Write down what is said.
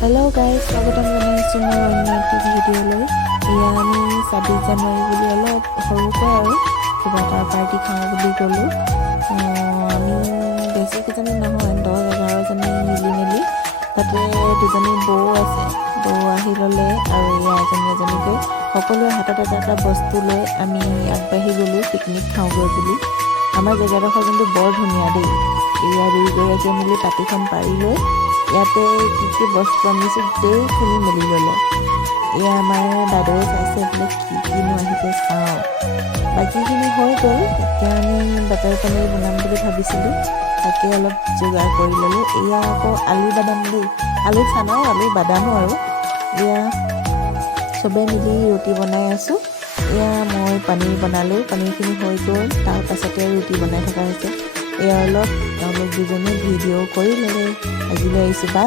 Hello' guys, স্বাগতম জনাইছোঁ মই অন্য এটি ভিডিঅ'লৈ। এয়া আমি 26 জানুৱাৰী বুলি অলপ সৰুকৈ আৰু কিবা এটা পাৰ্টি খাওঁ বুলি গ'লোঁ। আমি বেছি কেইজনী নহয়, 10-11জনী মিলি মেলি। তাতে দুজনী বৌ আছে, বৌ আহি ল'লে আৰু এয়া এজনী এজনীকৈ সকলোৱে হাতত এটা এটা বস্তু লৈ আমি আগবাঢ়ি গ'লোঁ পিকনিক খাওঁগৈ বুলি। আমাৰ জেগাডোখৰ কিন্তু বৰ ধুনীয়া দেই। এয়া দুয়োগৰাকীয়ে মিলি পাতিখন পাৰি লৈ ইয়াতে কি বস্তু আনিছোঁ গোটেইখিনি মেলি ল'লে। এয়া আমাৰ বাইদেৱে চাইছে বোলে কিনো আহিছে চাওঁ। বাকীখিনি হৈ গ'ল। এতিয়া আমি বাটাৰ পনীৰ বনাম বুলি ভাবিছিলোঁ, তাকে অলপ যোগাৰ কৰি ল'লোঁ। এয়া আকৌ আলু বাদাম দেই, আলু চানাও আলু বাদামো আৰু এয়া চবে মিলি ৰুটি বনাই আছোঁ। এয়া মই পনীৰ বনালোঁ, পনীৰখিনি হৈ গ'ল, তাৰ পাছতে ৰুটি বনাই থকা হৈছে। এয়া অলপ তেওঁলোক দুজনে ভিডিঅ' কৰি ল'লে। আজিলৈ আহিছোঁ বা।